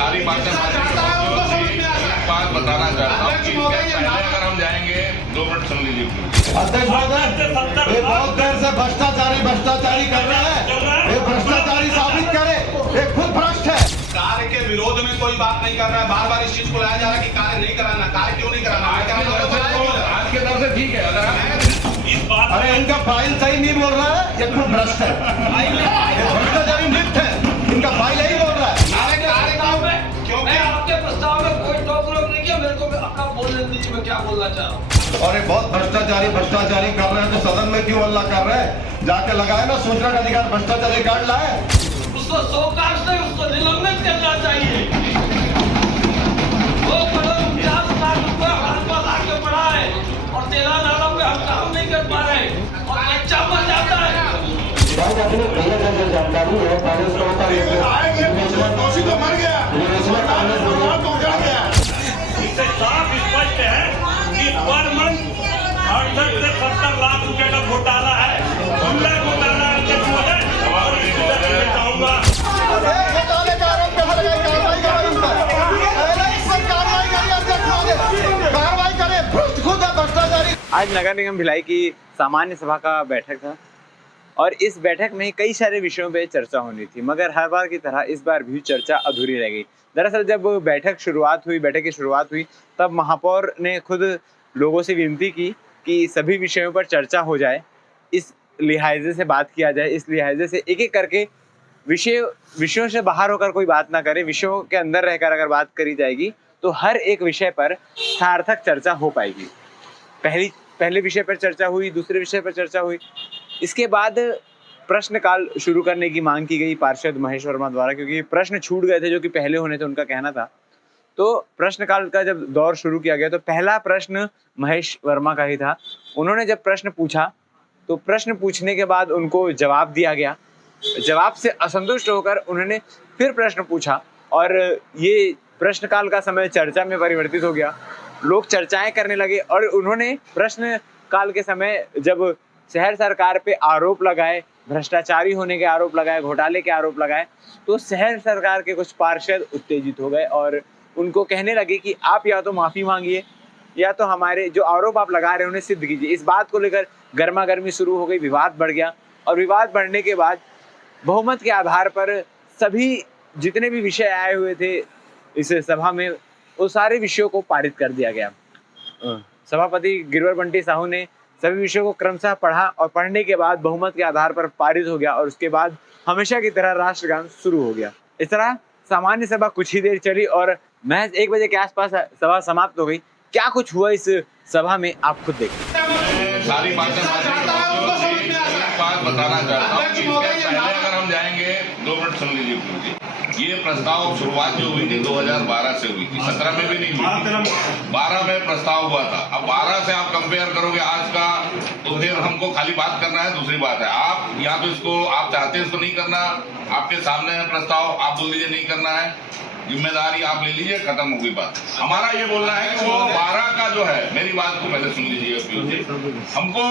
सारी बातें बात बताना चाहता हूँ कि पहले अगर हम जाएंगे 2 मिनट सुन लीजिए। अध्यक्ष महोदय, ये बहुत देर से भ्रष्टाचारी कर रहा है। ये भ्रष्टाचारी साबित करे, ये खुद भ्रष्ट है। कार्य के विरोध में कोई बात नहीं कर रहा है। बार बार इस चीज को लाया जा रहा है कि कार्य नहीं कराना। कार्य क्यों नहीं कराना? आज के दौर से ठीक है। अगर अरे इनका फाइल सही नहीं बोल रहा है, ये खुद भ्रष्ट है। ये भ्रष्टाचारी नित्य है, इनका फाइल यही बोल रहा है। क्योंकि आपके प्रस्ताव में कोई टोक रोक नहीं किया। मेरे को आपका बोलने दीजिए, मैं क्या बोलना चाह रहा हूँ। और ये बहुत भ्रष्टाचारी कर रहे हैं, तो सदन में क्यों हल्ला कर रहे हैं? जाके लगाए ना सूचना का अधिकार भ्रष्टाचारी कार्ड लाए। उसको शोकाज नहीं, उसको निलंबित करना चाहिए। 2 करोड़ 50 लाख रुपया हमारे पास आके पड़ा है और 13 नालों पे हम काम नहीं कर पा रहे और बच्चा मर जाता है। जानकारी है, दोषी तो मर गया, तो उजड़ गया। इससे साफ स्पष्ट है कि पर मंथ 68 से 70 लाख रुपए का घोटाला है। हमला घोटाला अध्यक्ष महोदय, और मैं चाहूंगा घोटाले का आरोप कैसे लगाई? कार्रवाई करें उन पर। पहले इस पर कार्रवाई करें अध्यक्ष महोदय, कार्रवाई करें। भ्रष्ट खुद है भ्रष्टाचारी। आज नगर निगम भिलाई की सामान्य सभा का बैठक था और इस बैठक में कई सारे विषयों पे चर्चा होनी थी, मगर हर बार की तरह इस बार भी चर्चा अधूरी रह गई। दरअसल जब बैठक की शुरुआत हुई तब महापौर ने खुद लोगों से विनती की कि सभी विषयों पर चर्चा हो जाए, इस लिहाजे से बात किया जाए, इस लिहाजे से एक एक करके विषयों से बाहर होकर कोई बात ना करे, विषयों के अंदर रहकर अगर बात करी जाएगी तो हर एक विषय पर सार्थक चर्चा हो पाएगी। पहले विषय पर चर्चा हुई, दूसरे विषय पर चर्चा हुई, इसके बाद प्रश्नकाल शुरू करने की मांग की गई पार्षद महेश वर्मा द्वारा, क्योंकि प्रश्न छूट गए थे जो कि पहले होने थे, उनका कहना था। तो प्रश्नकाल का जब दौर शुरू किया गया तो पहला प्रश्न महेश वर्मा का ही था। उन्होंने जब प्रश्न पूछा तो प्रश्न पूछने के बाद उनको जवाब दिया गया। जवाब से असंतुष्ट होकर उन्होंने फिर प्रश्न पूछा और ये प्रश्नकाल का समय चर्चा में परिवर्तित हो गया। लोग चर्चाएं करने लगे और उन्होंने प्रश्नकाल के समय जब शहर सरकार पे आरोप लगाए, भ्रष्टाचारी होने के आरोप लगाए, घोटाले के आरोप लगाए, तो शहर सरकार के कुछ पार्षद उत्तेजित हो गए और उनको कहने लगे कि आप या तो माफ़ी मांगिए या तो हमारे जो आरोप आप लगा रहे हैं उन्हें सिद्ध कीजिए। इस बात को लेकर गर्मा गर्मी शुरू हो गई, विवाद बढ़ गया और विवाद बढ़ने के बाद बहुमत के आधार पर सभी जितने भी विषय आए हुए थे इस सभा में, वो सारे विषयों को पारित कर दिया गया। सभापति गिरवर बंटी साहू ने सभी विषयों को क्रमशः पढ़ा और पढ़ने के बाद बहुमत के आधार पर पारित हो गया और उसके बाद हमेशा की तरह राष्ट्रगान शुरू हो गया। इस तरह सामान्य सभा कुछ ही देर चली और महज 1 बजे के आसपास सभा समाप्त हो गई। क्या कुछ हुआ इस सभा में आप खुद देखिए। सारी बातें बात बताना चाहता हूँ कि पहले अगर हम जाएंगे 2 मिनट सुन लीजिए। ये प्रस्ताव शुरुआत जो हुई थी 2012 से हुई थी, 17 में भी नहीं हुई थी, 12 में प्रस्ताव हुआ था। अब 12 से आप कंपेयर करोगे आज का, तो फिर हमको खाली बात करना है। दूसरी बात है, आप या तो इसको आप चाहते हैं इसको नहीं करना, आपके सामने है प्रस्ताव, आप बोल दीजिए नहीं करना है, जिम्मेदारी आप ले लीजिए, खत्म हो गई बात। हमारा ये बोलना है कि वो 12 का जो है, मेरी बात को पहले सुन लीजिए। हमको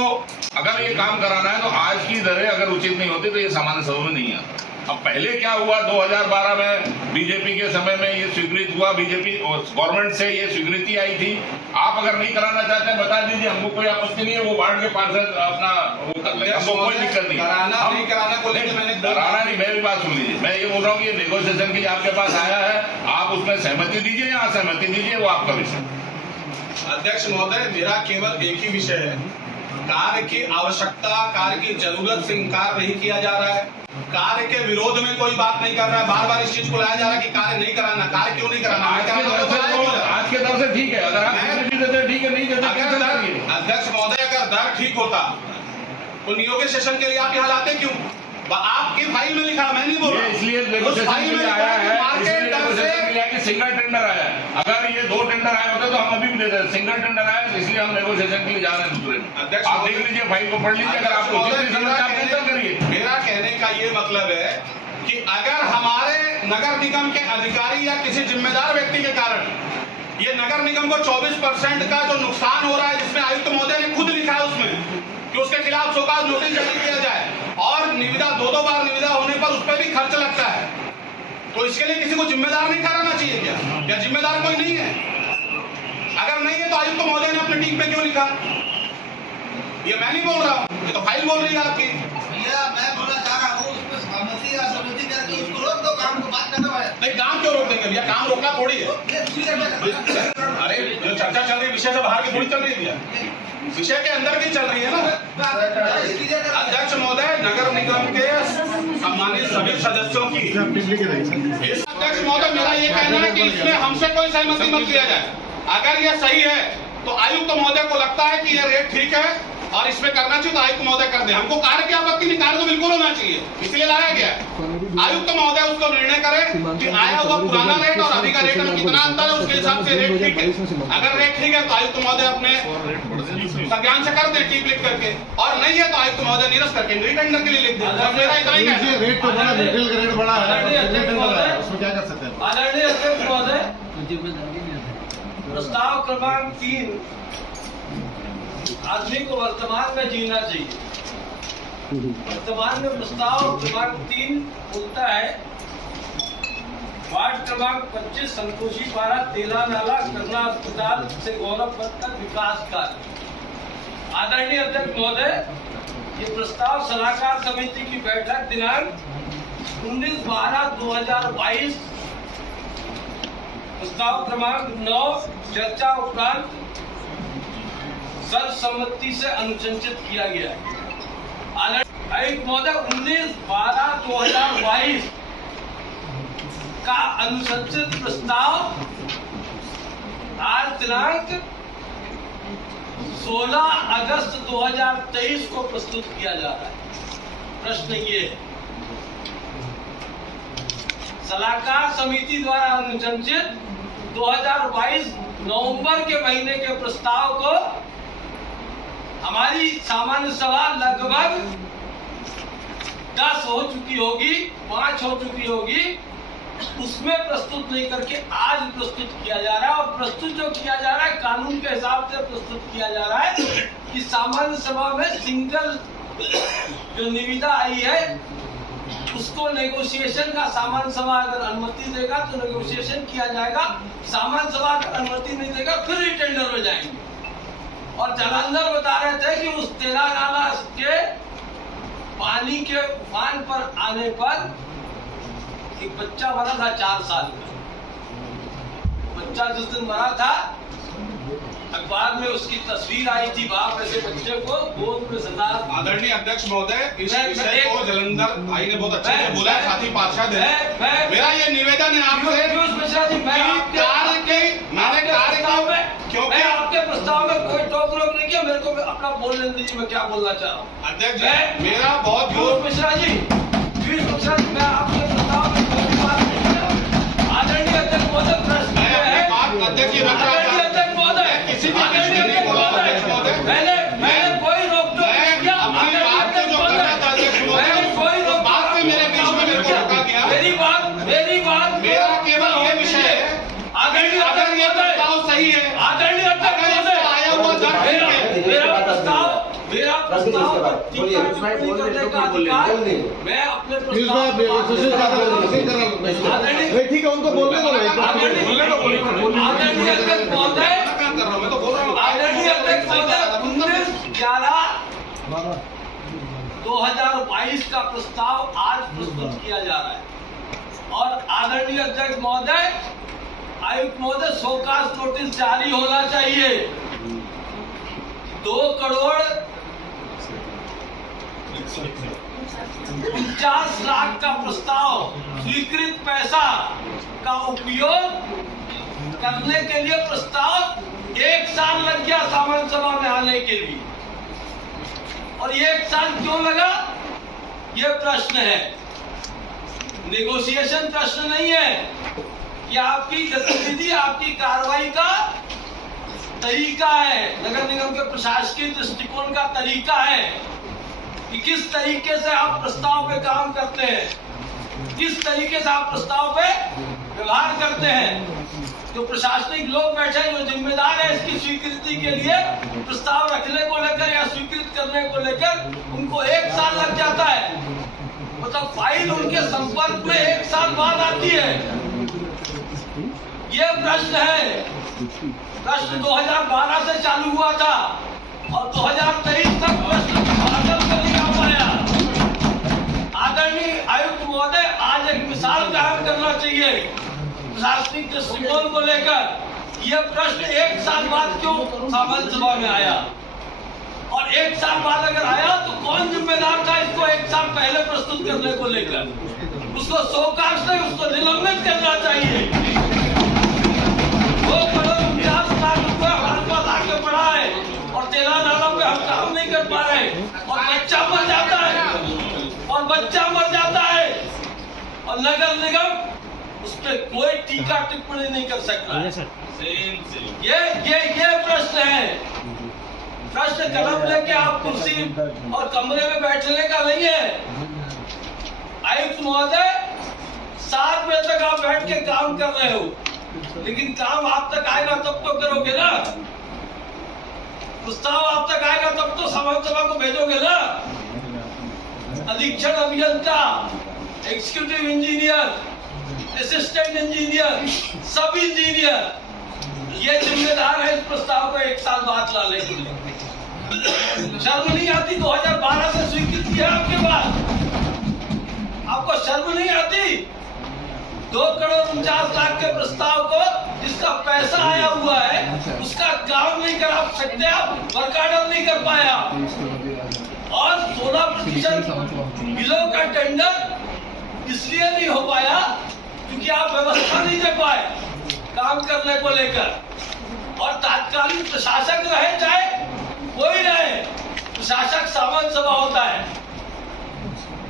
अगर ये काम कराना है तो आज की दरें अगर उचित नहीं होती तो ये सामान्य सभा में नहीं आता। अब पहले क्या हुआ, 2012 में बीजेपी के समय में ये स्वीकृत हुआ, बीजेपी गवर्नमेंट से ये स्वीकृति आई थी। आप अगर नहीं कराना चाहते हैं बता दीजिए, हमको कोई आपत्ति नहीं है, वो वार्ड के पार्षद अपना वो कर ले, हमको कोई दिक्कत नहीं। कराना को लेकर मैंने कराना नहीं, मेरी बात सुन लीजिए। मैं ये बोल रहा हूँ कि नेगोशिएशन की आपके पास आया है, आप उसमें सहमति दीजिए या असहमति दीजिए, वो आपका विषय। अध्यक्ष महोदय, मेरा केवल एक ही विषय है, कार्य की आवश्यकता, कार्य की जरूरत से इनकार नहीं किया जा रहा है। कार्य के विरोध में कोई बात नहीं कर रहा है। बार बार इस चीज को लाया जा रहा है कि कार्य नहीं कराना। कार्य क्यों नहीं कराना? आज के दौर से ठीक है। अगर आप ठीक है, नहीं देते। अध्यक्ष महोदय, अगर दर ठीक होता तो नियोगे सेशन के लिए आप यहाँ लाते क्यों? आपकी फाइल में लिखा, मैं नहीं बोल रहा। इसलिए सिंगल टेंडर आया है। अगर ये 2 टेंडर आए होते तो हम अभी भी देते हैं। सिंगल टेंडर आया इसलिए हम नेगोशिएशन के लिए जा रहे हैं दूसरे में। आप देख लीजिए, फाइल को पढ़ लीजिए, अगर आपको कैंसिल करिए। मेरा कहने का ये मतलब है कि अगर हमारे नगर निगम के अधिकारी या किसी जिम्मेदार व्यक्ति के कारण ये नगर निगम को 24% का जो नुकसान हो रहा है, जिसमें आयुक्त महोदय ने खुद लिखा है उसमें कि उसके खिलाफ शोकाज नोटिस जारी किया जाए और निविदा 2 बार निविदा होने पर उस पर भी खर्च लगता है, तो इसके लिए किसी को जिम्मेदार नहीं ठहराना चाहिए क्या? या जिम्मेदार कोई नहीं है? अगर नहीं है तो आयुक्त महोदय ने अपने टीम में क्यों लिखा? ये मैं नहीं बोल रहा हूँ, ये तो फाइल बोल रही है आपकी। भैया मैं बोलना चाह रहा हूँ उसमें सहमति या असहमति करके उसको रोक दो, काम को बात करना है। नहीं, काम क्यों रोक देंगे भैया? काम रोकना थोड़ी है। अरे जो चर्चा चल रही है विषय से बाहर की थोड़ी चल रही है भैया, विषय के अंदर की चल रही है ना। अध्यक्ष महोदय, नगर निगम के सम्मानित सभी सदस्यों की इस अध्यक्ष महोदय, मेरा ये कहना है कि इसमें हमसे कोई सहमति मत किया जाए। अगर ये सही है तो आयुक्त महोदय को लगता है कि ये रेट ठीक है और इसमें करना चाहिए तो आयुक्त महोदय कर दे। हमको कार्य की आपत्ति नहीं, कार्य तो बिल्कुल होना चाहिए, इसलिए लाया गया है। आयुक्त महोदय उसको निर्णय करे कि आया हुआ पुराना रेट और अभी का रेट में कितना अंतर है, उसके हिसाब से रेट ठीक है। अगर रेट ठीक है तो आयुक्त महोदय अपने संज्ञान से कर दे टीप लिख करके, और नहीं है तो आयुक्त महोदय निरस्त करके रीटेंडर के लिए लिख दे। बस मेरा इतना ही कहना है। रेट तो बड़ा, मेटेरियल का रेट बड़ा है, उसमें क्या कर सकते हैं? आदरणीय अध्यक्ष महोदय, प्रस्ताव क्रमांक 3 आदमी को वर्तमान में जीना चाहिए। वर्तमान में प्रस्ताव क्रमांक 3 बोलता है वार्ड क्रमांक 25 संतोषी पारा तेला नाला करना अस्पताल से गौरव पथ तक विकास कार्य। आदरणीय अध्यक्ष महोदय, ये प्रस्ताव सलाहकार समिति की बैठक दिनांक 19/12/2022 प्रस्ताव क्रमांक 9 चर्चा उपरांत सर्वसम्मति से अनुशंसित किया गया है। आयुक्त महोदय, 19/12/2022 का अनुशंसित प्रस्ताव आज दिनांक 16 अगस्त 2023 को प्रस्तुत किया जा रहा है। प्रश्न ये है, सलाहकार समिति द्वारा अनुशंसित 2022 नवंबर के महीने के प्रस्ताव को हमारी सामान्य सभा लगभग 10 हो चुकी होगी, 5 हो चुकी होगी, उसमें प्रस्तुत नहीं करके आज प्रस्तुत किया जा रहा है। और प्रस्तुत जो किया जा रहा है कानून के हिसाब से प्रस्तुत किया जा रहा है कि सामान्य सभा में सिंगल जो निविदा आई है उसको नेगोशिएशन का, सामान्य सभा अगर अनुमति देगा तो नेगोशिएशन किया जाएगा, सामान्य सभा अगर अनुमति नहीं देगा फिर रिटेंडर में जाएंगे। और जलंधर बता रहे थे कि उस तेला नाला के पानी के उफान पर आने पर एक बच्चा मरा था 4 साल का। बच्चा जिस दिन मरा था अखबार में उसकी तस्वीर आई थी, बाप ऐसे बच्चे को गोद में सदा। आदरणीय अध्यक्ष महोदय, इस विषय को जलंधर भाई ने बहुत अच्छे से बोला है, साथी पार्षद है। मेरा ये निवेदन है आपसे, क्योंकि आपके प्रस्ताव में कोई टोक रोक नहीं किया, मेरे को अपना बोलने दीजिए, मैं क्या बोलना चाह रहा हूँ। अध्यक्ष जी, मेरा बहुत मिश्रा जी, मैं आपके प्रस्ताव में कोई बात नहीं किया। आदरणीय अध्यक्ष महोदय, प्रश्न अध्यक्ष जी अध्यक्ष महोदय, किसी भी मैंने कोई रोक टोक नहीं किया। मेरी बात मेरा केवल ये विषय है, आदरणीय अगर ये प्रस्ताव सही है, आदरणीय अध्यक्ष महोदय, आया हुआ मेरा प्रस्ताव करने का अधिकार मैं अपने प्रस्ताव ठीक है, उनको बोलने दो। आदरणीय अध्यक्ष महोदय, आदरणीय अध्यक्ष महोदय, 19/11/2022 का प्रस्ताव आज प्रस्तुत किया जा रहा है। और आदरणीय अध्यक्ष महोदय, आयुक्त महोदय, शोकास नोटिस जारी होना चाहिए। 2 करोड़ 50 लाख का प्रस्ताव, स्वीकृत पैसा का उपयोग करने के लिए प्रस्ताव 1 साल लग गया सामान्य सभा में आने के लिए। और 1 साल क्यों लगा, ये प्रश्न है, नेगोशिएशन प्रश्न नहीं है। ये आपकी गतिविधि, आपकी कार्रवाई का तरीका है, नगर निगम के प्रशासकीय दृष्टिकोण का तरीका है कि किस तरीके से आप प्रस्ताव पे काम करते हैं, किस तरीके से आप प्रस्ताव पे व्यवहार करते हैं। जो प्रशासनिक लोग बैठे हैं, जो जिम्मेदार है इसकी स्वीकृति के लिए, प्रस्ताव रखने को लेकर या स्वीकृत करने को लेकर, उनको 1 साल लग जाता है। मतलब फाइल उनके संपर्क में 1 साल बाद आती है। ये प्रश्न है। प्रश्न 2012 से चालू हुआ था और 2023 तक प्रश्न बादल को नहीं आ पाया। आदरणीय आयुक्त महोदय, आज एक मिसाल कायम करना चाहिए प्रशासनिक दृष्टिकोण को लेकर। यह प्रश्न 1 साल बाद क्यों सामान्य सभा में आया, और 1 साल बाद अगर आया तो कौन जिम्मेदार था इसको 1 साल पहले प्रस्तुत करने को लेकर? उसको शोकाज नहीं, उसको निलंबित करना चाहिए। 2 करोड़ 50 लाख रुपए हमारे पास आके पड़ा है और तेलंगाना पे हम काम नहीं कर पा रहे, और बच्चा मर जाता है, और नगर निगम उस पर कोई टीका टिप्पणी नहीं कर सकता है। ये प्रश्न है। प्रश्न कलम लेके आप कुर्सी और कमरे में बैठने का नहीं है। आयुक्त महोदय, 7 बजे तक आप बैठ के काम कर रहे हो, लेकिन काम आप तक आएगा तब तो करोगे ना। प्रस्ताव आप तक आएगा तब तो सामान्य सभा को भेजोगे ना। अधीक्षण अभियंता, एग्जीक्यूटिव इंजीनियर, असिस्टेंट इंजीनियर, सब इंजीनियर ये जिम्मेदार है इस प्रस्ताव को 1 साल बाद लाने के लिए। शर्म नहीं आती? 2012 से स्वीकृत किया आपके पास, आपको शर्म नहीं आती? 2 करोड़ 49 लाख के प्रस्ताव को जिसका पैसा आया हुआ है उसका काम नहीं करा सकते आप, वर्क ऑर्डर नहीं कर पाया, और 16% बिलों का टेंडर इसलिए नहीं हो पाया क्योंकि आप व्यवस्था नहीं दे पाए काम करने को लेकर। और तात्कालिक प्रशासक रहे चाहे कोई रहे, प्रशासक सामान्य सभा होता है।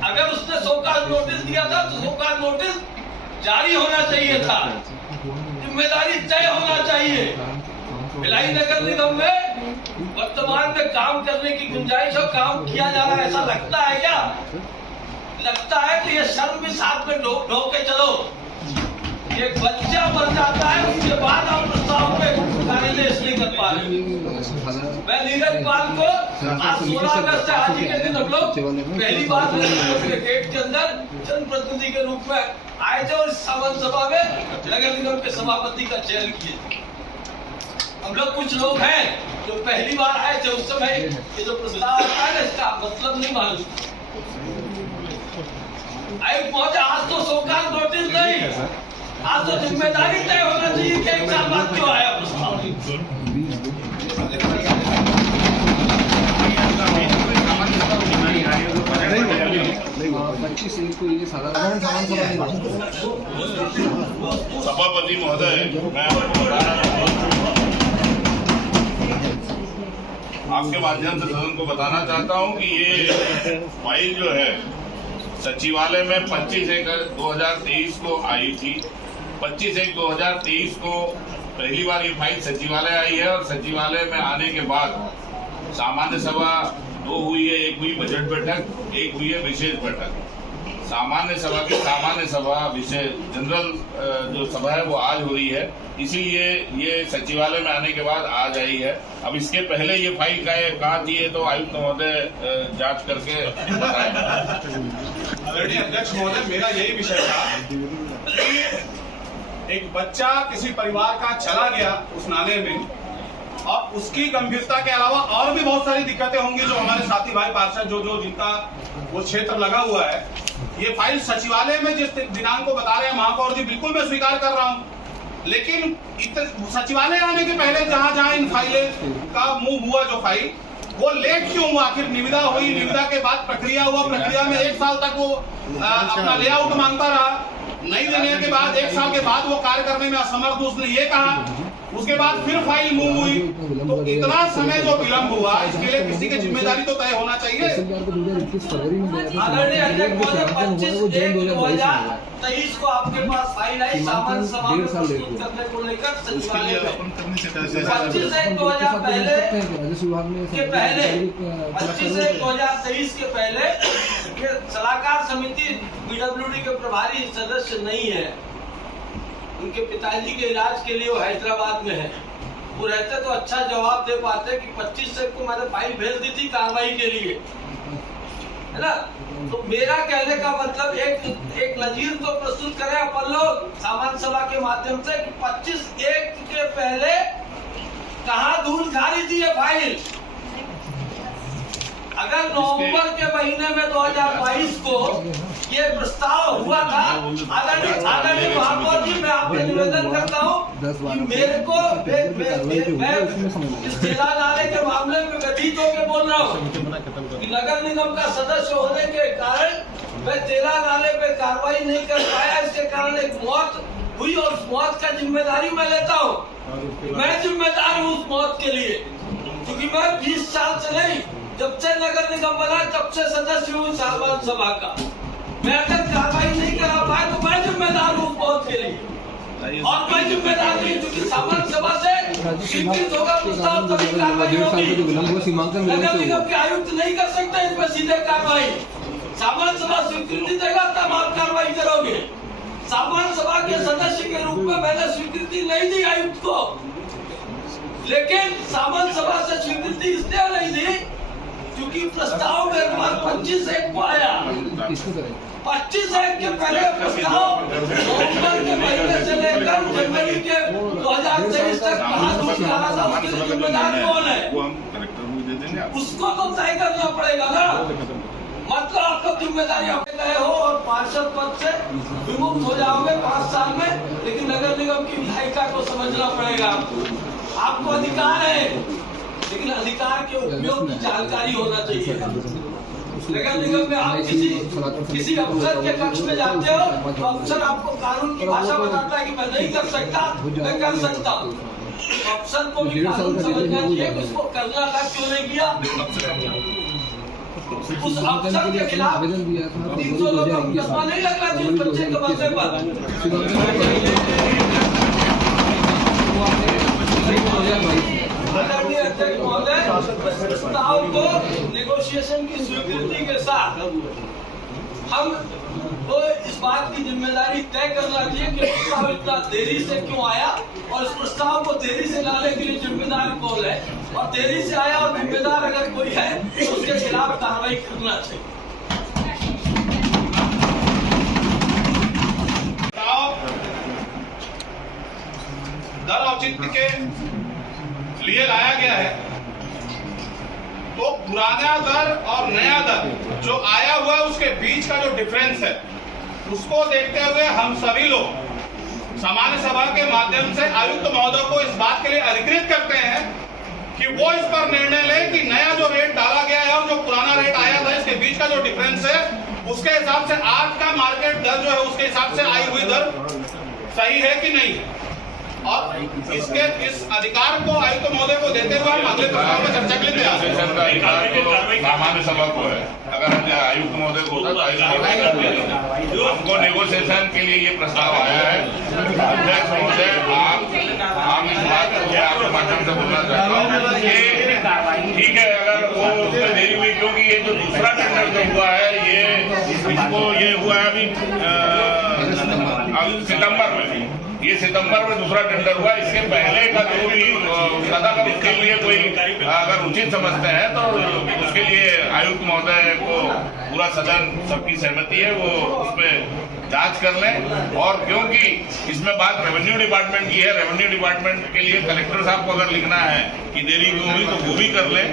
अगर उसने शोकाज नोटिस दिया था तो शोकाज नोटिस जारी होना चाहिए था, जिम्मेदारी तय होना चाहिए। भिलाई नगर निगम में वर्तमान में काम करने की गुंजाइश और काम किया जा रहा है, ऐसा लगता है क्या? लगता है तो ये शर्म भी साथ में ढो के चलो। एक बच्चा मर जाता है, उसके बाद आप प्रस्ताव पे कार्यनिर्देश नहीं कर पा रहे। मैं नीरज पाल को आज 16 अगस्त से आज ही के दिन हम लोग पहली बार गेट के अंदर जनप्रतिनिधि के रूप में आए थे और इस सामान्य सभा में नगर निगम के सभापति का चयन किए। हम लोग कुछ लोग हैं जो पहली बार आए थे, उस समय ये जो प्रस्ताव आता है इसका मतलब नहीं मालूम। आयुक्त महोदय, आज तो शोकाज नोटिस नहीं, आज तो जिम्मेदारी तय होना चाहिए कि 1 साल बाद क्यों आया प्रस्ताव। सभापति महोदय, मैं आपके माध्यम से सदन को बताना चाहता हूं कि ये फाइल जो है सचिवालय में 25/1/2023 को आई थी। 25/1/2023 को पहली बार ये फाइल सचिवालय आई है, और सचिवालय में आने के बाद सामान्य सभा 2 हुई है। एक हुई बजट बैठक, एक हुई है विशेष बैठक। सामान्य सभा की सामान्य सभा विशेष जनरल जो सभा है वो आज हो रही है, इसीलिए ये सचिवालय में आने के बाद आज आई है। अब इसके पहले ये फाइल कहाँ थी तो आयुक्त महोदय जांच करके बताएं। आदरणीय अध्यक्ष महोदय, मेरा यही विषय था कि एक बच्चा किसी परिवार का चला गया उस नाले में, और उसकी गंभीरता के अलावा और भी बहुत सारी दिक्कतें होंगी जो हमारे साथी भाई पार्षद जो जिनका वो क्षेत्र लगा हुआ है। ये फाइल सचिवालय में जिस दिनांक को बता रहे हैं महापौर जी, बिल्कुल मैं स्वीकार कर रहा हूँ, लेकिन सचिवालय आने के पहले जहां इन फाइलें का मूव हुआ, जो फाइल वो लेट क्यों हुआ? आखिर निविदा हुई, निविदा के बाद प्रक्रिया हुआ, प्रक्रिया में 1 साल तक वो अपना लेआउट मांगता रहा, नहीं देने के बाद 1 साल के बाद वो कार्य करने में असमर्थ, उसने ये कहा। उसके बाद फिर फाइल मूव हुई, तो इतना समय जो विलंब हुआ इसके लिए किसी की जिम्मेदारी तो तय होना चाहिए। आदरणीय अध्यक्ष महोदय, 25/1/2023 को आपके पास फाइल आई सामान्य सभा में प्रस्तुत करने को लेकर सचिवालय में। 25/1/2023 के पहले ये सलाहकार समिति पीडब्ल्यूडी के प्रभारी सदस्य नहीं है। उनके पिताजी के इलाज के लिए वो हैदराबाद में है। वो रहते तो अच्छा जवाब दे पाते कि 25 से को मैंने फाइल भेज दी थी कार्रवाई के लिए, है ना। तो मेरा कहने का मतलब एक नजीर तो प्रस्तुत करें अपन लोग सामान्य सभा के माध्यम से कि 25/1 के पहले कहाँ धूल खारी थी ये फाइल। अगर नवंबर के महीने में 2022 को ये प्रस्ताव हुआ था, आदरणीय महापौर जी, मैं आपसे निवेदन करता हूँ कि मेरे को मैं इस जिला नाले के मामले में व्यतीत होकर बोल रहा हूँ कि नगर निगम का सदस्य होने के कारण मैं तेला नाले पे कार्रवाई नहीं कर पाया, इसके कारण एक मौत हुई और उस मौत का जिम्मेदारी मैं लेता हूँ। मैं जिम्मेदार हूँ उस मौत के लिए, क्योंकि मैं 20 साल से नहीं, जब से नगर निगम बना तब से सदस्य हूँ सामान्य सभा का। मैं अगर कार्रवाई नहीं करा पाया तो मैं जिम्मेदार हूँ मौत के लिए, और मैं जिम्मेदार नहीं क्योंकि सामान्य सभा से स्वीकृत होगा प्रस्ताव तभी कार्रवाई होगी। नगर निगम के आयुक्त नहीं कर सकते इस पर सीधे कार्रवाई, सामान्य सभा स्वीकृति देगा तब आप कार्रवाई करोगे। सामान्य सभा के सदस्य के रूप में मैंने स्वीकृति नहीं दी आयुक्त को, लेकिन सामान्य सभा से स्वीकृति इसलिए नहीं दी क्योंकि प्रस्ताव मेरे पास 25/1 को आया। 25/1 के पहले प्रस्ताव नवंबर के महीने से लेकर जनवरी के 2023 तक कहाँ दूर रहा था, उसके लिए जिम्मेदार कौन है, उसको तो तय करना पड़ेगा ना। मतलब आप लोग जिम्मेदारी अपने गए हो और पार्षद पद से विमुक्त हो जाओगे 5 साल में, लेकिन नगर निगम की विधायिका को समझना पड़ेगा आपको अधिकार है, लेकिन अधिकार के उपयोग की जानकारी होना चाहिए। नगर निगम में आप किसी अफसर के कक्ष में जाते हो तो अफसर आपको कानून की भाषा बताता है कि मैं नहीं कर सकता, मैं कर सकता हूँ। अफसर को भी कानून समझना चाहिए कि उसको करना था, क्यों नहीं किया। उस अफसर के खिलाफ 300 लोगों का मुकदमा नहीं लगना चाहिए बच्चे के बदले पर। आदरणीय अध्यक्ष महोदय, प्रस्ताव को नेगोशिएशन की स्वीकृति के साथ हम तो इस बात की जिम्मेदारी तय करना चाहिए कि प्रस्ताव इतना देरी से क्यों आया और इस प्रस्ताव को देरी से लाने के लिए जिम्मेदार कौन है, और देरी से आया और जिम्मेदार अगर कोई है तो उसके खिलाफ कार्रवाई करना चाहिए। दर औचित्य के लिए लाया गया है, तो पुराना दर और नया दर जो आया हुआ है उसके बीच का जो डिफरेंस है उसको देखते हुए हम सभी लोग सामान्य सभा के माध्यम से आयुक्त महोदय को इस बात के लिए अधिकृत करते हैं कि वो इस पर निर्णय ले कि नया जो रेट डाला गया है और जो पुराना रेट आया था इसके बीच का जो डिफरेंस है उसके हिसाब से आज का मार्केट दर जो है उसके हिसाब से आई हुई दर सही है कि नहीं है। और इसके इस अधिकार को आयुक्त महोदय को देते हुए हम अगले प्रस्ताव में चर्चा के लिए तैयार सामान्य सभा को है। अगर हम आयुक्त महोदय को होता तो आयुक्त महोदय हमको नेगोशिएशन के लिए ये प्रस्ताव आया है। अध्यक्ष महोदय, आप इस बात को आपके माध्यम से बोलना चाहता हूँ कि ठीक है, अगर वो उसमें देरी हुई क्योंकि ये जो दूसरा टेंडर जो हुआ है ये हुआ है अभी सितंबर में, ये सितंबर में दूसरा टेंडर हुआ। इसके पहले का जो भी अगर उसके लिए कोई अगर उचित समझते हैं तो उसके लिए आयुक्त महोदय को पूरा सदन सबकी सहमति है, वो उसमें जांच कर लें। और क्योंकि इसमें बात रेवेन्यू डिपार्टमेंट की है, रेवेन्यू डिपार्टमेंट के लिए कलेक्टर साहब को अगर लिखना है कि देरी क्यों हुई तो वो भी कर लें।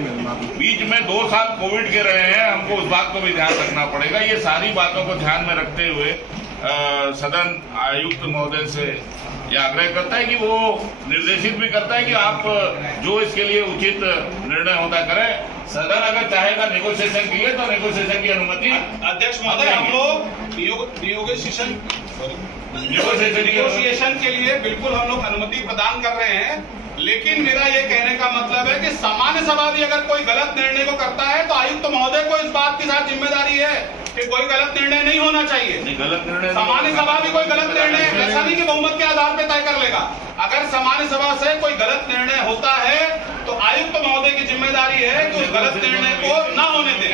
बीच में 2 साल कोविड के रहे हैं, हमको उस बात को भी ध्यान रखना पड़ेगा। ये सारी बातों को ध्यान में रखते हुए सदन आयुक्त महोदय से यह आग्रह करता है कि वो निर्देशित भी करता है कि आप जो इसके लिए उचित निर्णय होता करें। सदन अगर चाहेगा नेगोशिएशन के लिए तो नेगोशिएशन की अनुमति अध्यक्ष महोदय, हम लोग नेगोशिएशन के लिए बिल्कुल हम लोग अनुमति प्रदान कर रहे हैं, लेकिन मेरा ये कहने का मतलब है कि सामान्य सभा भी अगर कोई गलत निर्णय को करता है तो आयुक्त महोदय को इस बात के साथ जिम्मेदारी है कि कोई गलत निर्णय नहीं होना चाहिए। गलत निर्णय सामान्य सभा भी कोई गलत निर्णय ऐसा नहीं कि बहुमत के आधार पर तय कर लेगा। अगर सामान्य सभा से कोई गलत निर्णय होता है तो आयुक्त महोदय की जिम्मेदारी है कि उस गलत निर्णय को न होने दें।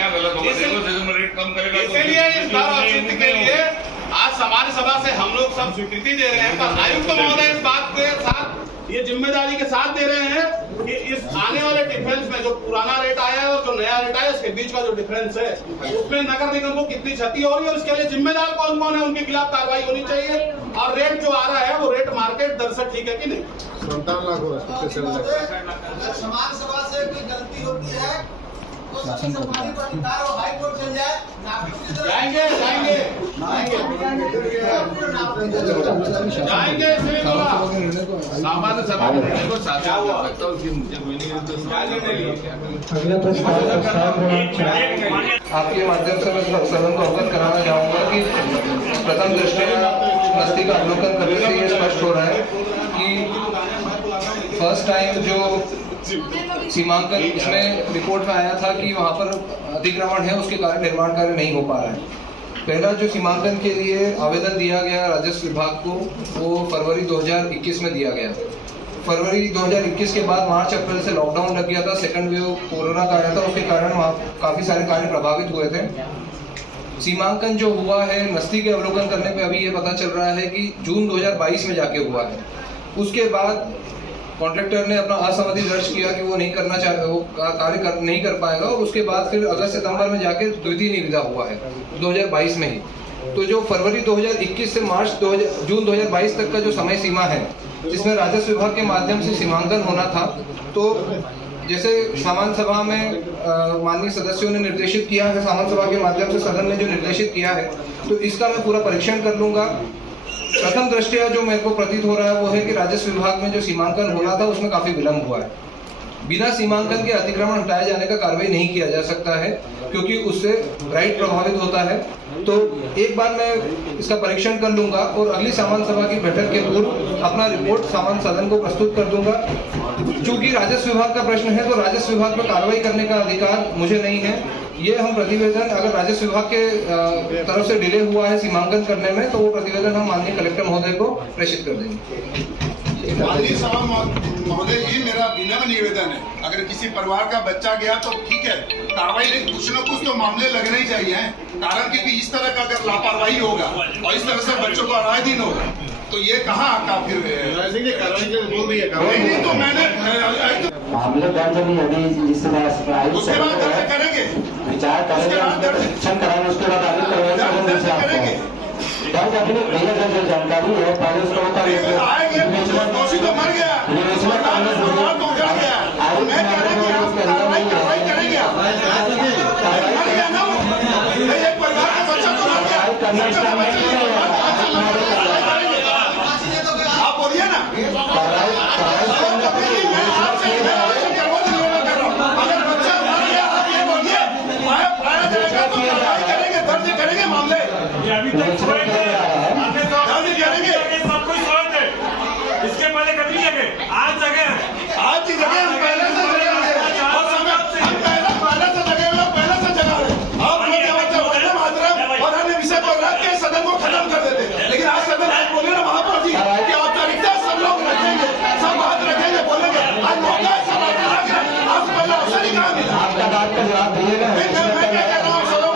इसलिए इस दर औचित्य के लिए आज सामान्य सभा से हम लोग सब स्वीकृति दे रहे हैं, पर आयुक्त महोदय इस बात के साथ ये जिम्मेदारी के साथ दे रहे हैं कि इस आने वाले डिफरेंस में जो पुराना रेट आया है और जो नया रेट आया है इसके बीच का जो डिफरेंस है उसमें नगर निगम को कितनी क्षति हो रही है और इसके लिए जिम्मेदार कौन कौन है, उनके खिलाफ कार्रवाई होनी चाहिए। और रेट जो आ रहा है वो रेट मार्केट दर से ठीक है कि नहीं। अगर समाज सभा से कोई गलती होती है तो सभी संभाली पर निकाल और हाई कोर्ट चल जाए। जाएंगे जाएंगे जाएंगे इसलिए बोला सामान्य सभा में निर्णय को साथ कर सकता हूँ, मुझे कोई नहीं आपके माध्यम से मैं सदन को अवगत कराना चाहूँगा कि प्रथम दृष्टया नस्ती का अवलोकन करने से ये स्पष्ट हो रहा है कि फर्स्ट टाइम जो सीमांकन इसमें रिपोर्ट में आया था कि वहाँ पर अतिक्रमण है, उसके कारण निर्माण कार्य नहीं हो पा रहा है। पहला जो सीमांकन के लिए आवेदन दिया गया राजस्व विभाग को वो फरवरी 2021 में दिया गया। फरवरी 2021 के बाद मार्च अप्रैल से लॉकडाउन लग गया था, सेकंड वेव कोरोना का आया था, उसके कारण वहाँ काफ़ी सारे कार्य प्रभावित हुए थे। सीमांकन जो हुआ है नस्ती के अवलोकन करने पे अभी ये पता चल रहा है कि जून 2022 में जाके हुआ है। उसके बाद कॉन्ट्रैक्टर ने अपना असहमति दर्ज किया कि वो नहीं करना चाहे, वो कार्य नहीं कर पाएगा और उसके बाद फिर अगस्त सितंबर में जाके द्वितीय निविदा हुआ है 2022 में ही। तो जो फरवरी 2021 से जून 2022 तक का जो समय सीमा है जिसमें राजस्व विभाग के माध्यम से सीमांकन होना था, तो जैसे सामान्य सभा में माननीय सदस्यों ने निर्देशित किया है, सामान्य सभा के माध्यम से सदन ने जो निर्देशित किया है, तो इसका मैं पूरा परीक्षण कर लूंगा। प्रथम दृष्टया जो मेरे को प्रतीत हो रहा है वो है कि राजस्व विभाग में जो सीमांकन होना था उसमें काफी विलंब हुआ है। बिना सीमांकन के अतिक्रमण हटाए जाने का कार्रवाई नहीं किया जा सकता है क्योंकि उससे राइट प्रभावित होता है। तो एक बार मैं इसका परीक्षण कर लूंगा और अगली सामान्य सभा की बैठक के पूर्व अपना रिपोर्ट सामान्य सदन को प्रस्तुत कर दूंगा। चूंकि राजस्व विभाग का प्रश्न है तो राजस्व विभाग पर कार्रवाई करने का अधिकार मुझे नहीं है। ये हम प्रतिवेदन अगर राजस्व विभाग के तरफ से डिले हुआ है सीमांकन करने में तो वो प्रतिवेदन हम माननीय कलेक्टर महोदय को प्रेषित कर देंगे। माननीय सभा महोदय जी, मेरा विनम्र निवेदन है, अगर किसी परिवार का बच्चा गया तो ठीक है, कार्रवाई कुछ न कुछ तो मामले लगने ही चाहिए, कारण क्योंकि इस तरह का अगर लापरवाही होगा और इस तरह से बच्चों को आए दिन होगा तो ये कहाँ का फिर नहीं तो मैंने मामले दर्ज नहीं अभी जिस उसके बाद दर्ज करेंगे, विचार करेंगे, परीक्षण कराएंगे, उसके बाद आगे करेंगे। दर्ज अपनी भैया जो जानकारी है पहले उसको आएंगे, दोषी तो मर गया, तो उजड़ गया, मैं कह रहा हूँ कार्रवाई करेंगे मर गया ना एक परिवार का बच्चा तो मर गया, आप बोलिए ना अगर बच्चा मर गया आप ये बोलिए पाया जाएगा तो कार्रवाई करेंगे, दर्ज करेंगे मामले, अभी तक दर्ज करेंगे। सब कुछ समझते हैं, इसके पहले कभी नहीं लगे, आज जगह आज की जगह हम पहले से लगे हुए और समय हम पहले से लगे हुए पहले से जगा रहे आप वंदे मातरम और अन्य विषय पर रख के सदन को खत्म कर देते, लेकिन आज सदन आज बोले ना महापौर जी कि औपचारिकता सब लोग रखेंगे, सब बात रखेंगे, बोलेंगे आज मौका है सब बात रख रहे, आज पहले अवसर ही कहाँ मिला। आपका बात का जवाब दिएगा। मैं क्या कह रहा हूँ सदन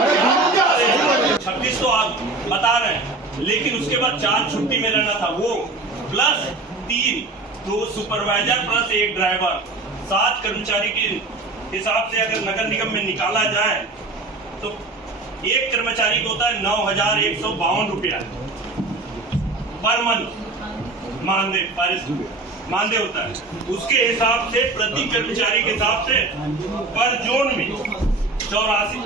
26 तो आप बता रहे हैं, लेकिन उसके बाद 4 छुट्टी में रहना था वो प्लस 3 2 सुपरवाइजर प्लस 1 ड्राइवर 7 कर्मचारी के हिसाब से अगर नगर निगम में निकाला जाए तो एक कर्मचारी को होता है 9,152 रुपया पर मंथ मानदेय होता है। उसके हिसाब से प्रति कर्मचारी के हिसाब से पर जोन में 84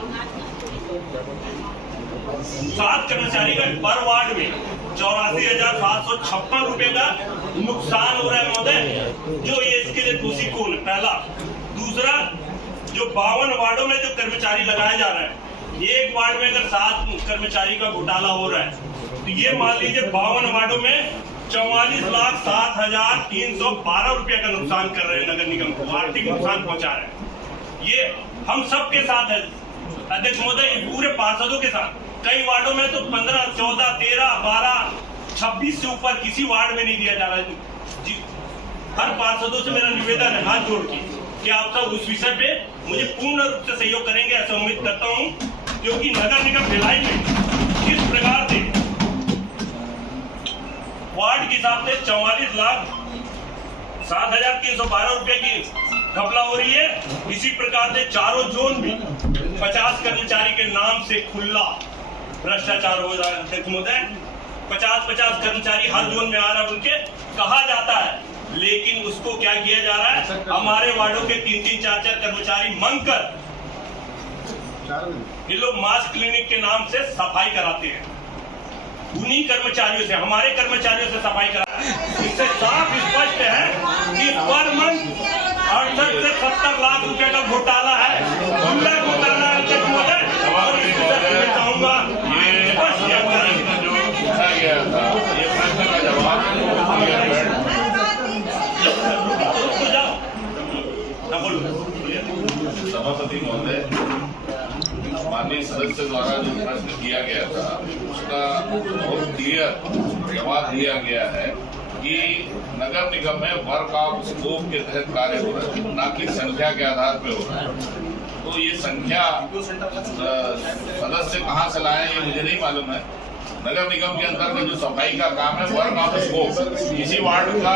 7 कर्मचारी का पर वार्ड में 84,756 रुपए का नुकसान हो रहा है महोदय, जो ये इसके लिए दोषी कौन है? पहला। दूसरा, जो 52 वार्डों में जो कर्मचारी लगाए जा रहे हैं, एक वार्ड में अगर 7 कर्मचारी का घोटाला हो रहा है तो ये मान लीजिए 52 वार्डों में 44,07,312 रुपए का नुकसान कर रहे हैं, नगर निगम को आर्थिक नुकसान पहुंचा रहे हैं। ये हम सबके साथ है अध्यक्ष महोदय, ये पूरे पार्षदों के साथ। कई वार्डों में तो 15, 14, 13, 12, 26 से ऊपर किसी वार्ड में नहीं दिया जा रहा है। हर पार्षदों से मेरा निवेदन है हाथ जोड़ के कि आप सब उस विषय पे मुझे पूर्ण रूप से सहयोग करेंगे, ऐसा उम्मीद करता हूँ, क्योंकि नगर निगम भिलाई में किस प्रकार से वार्ड के हिसाब से 7,312 रुपए की घपला हो रही है। इसी प्रकार से चारों जोन भी 50 कर्मचारी के नाम से खुला भ्रष्टाचार हो रहा है। अध्यक्ष महोदय, 50 कर्मचारी हर जोन में आ रहा है, उनके कहा जाता है, लेकिन उसको क्या किया जा रहा है, हमारे वार्डों के 3-3, 4-4 कर्मचारी मांगकर ये लोग मास क्लिनिक के नाम से सफाई कराते हैं। उन्हीं कर्मचारियों से, हमारे कर्मचारियों से सफाई कराते हैं। इससे साफ स्पष्ट है कि पर मंथ 68 से 70 लाख रुपए का घोटाला है, खुला घोटाला है। अध्यक्ष महोदय, और इसके साथ मैं चाहूंगा ये जो पूछा गया था, ये प्रश्न का जवाब सभापति महोदय, माननीय सदस्य द्वारा जो प्रश्न किया गया था उसका बहुत क्लियर जवाब दिया गया है कि नगर निगम में वर्क ऑफ स्कोप के तहत कार्य हो रहा है, न कि संख्या के आधार पर हो रहा है। तो ये संख्या सदस्य कहाँ से लाए ये मुझे नहीं मालूम है। नगर निगम के अंतर्गत जो सफाई का काम है, वर्क ऑफ स्कोप, इसी वार्ड का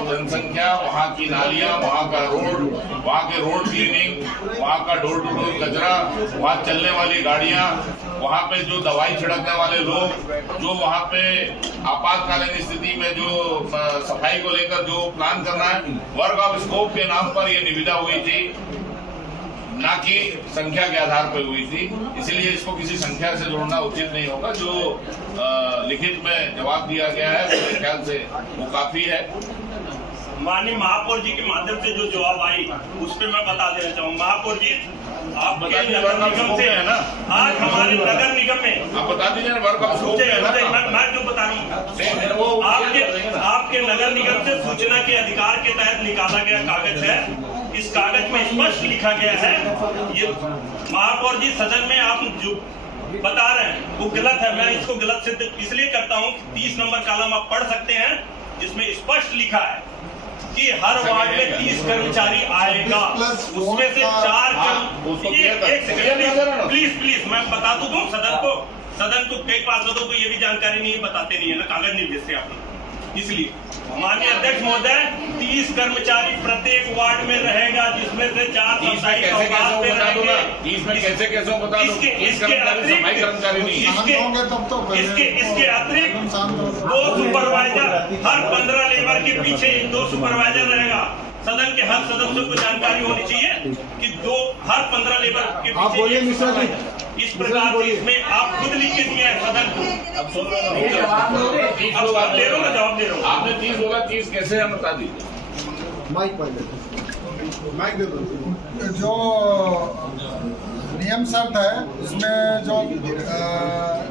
जनसंख्या, वहाँ की नालियाँ, वहाँ का रोड, वहाँ के रोड क्लीनिंग, वहाँ का डोर टू डोर कचरा, वहाँ चलने वाली गाड़ियाँ, वहाँ पे जो दवाई छिड़कने वाले लोग, जो वहाँ पे आपातकालीन स्थिति में जो सफाई को लेकर जो प्लान करना है, वर्क ऑफ स्कोप के नाम पर ये निविदा हुई थी, ना कि संख्या के आधार पर हुई थी। इसलिए इसको किसी संख्या से जोड़ना उचित नहीं होगा। जो लिखित में जवाब दिया गया है मेरे ख्याल से वो काफी है। माननीय महापौर जी के माध्यम से जो जवाब आई उस पर मैं बता देना चाहूँगा। महापौर जी, आपके नगर निगम से है ना, आज हमारे नगर निगम में आप बता दीजिए वर्क ऑफ स्कोप है ना। मैं जो बता रहा हूँ, आपके नगर निगम से सूचना के अधिकार के तहत निकाला गया कागज है। इस कागज में स्पष्ट लिखा गया है, ये महापौर जी सदन में आप जो बता रहे हैं वो गलत है। मैं इसको गलत सिद्ध इसलिए करता हूँ, 30 नंबर कॉलम आप पढ़ सकते हैं, जिसमें स्पष्ट लिखा है कि हर वार्ड में 30 कर्मचारी आएगा, उसमें से 4 प्लीज मैं बता दूं सदन को कई पार्षदों को ये भी जानकारी नहीं बताते नहीं है ना, कागज नहीं भेजते आप लोग। इसलिए माननीय अध्यक्ष महोदय, 30 कर्मचारी प्रत्येक वार्ड में रहेगा, जिसमें से 4 सफाई कर्मचारी इसके अतिरिक्त 2 सुपरवाइजर, हर 15 लेबर के पीछे 2 सुपरवाइजर रहेगा। सदन के हर सदस्यों को जानकारी होनी चाहिए कि हर 15 लेबर के पीछे इस प्रकार से इसमें आप खुद लिख के दिए हैं सदन को। अब ले लो ना, जवाब दे रहा हूँ। आपने 30 बोला, 30 कैसे है बता दीजिए। माइक दे दो। जो नियम शर्त है उसमें जो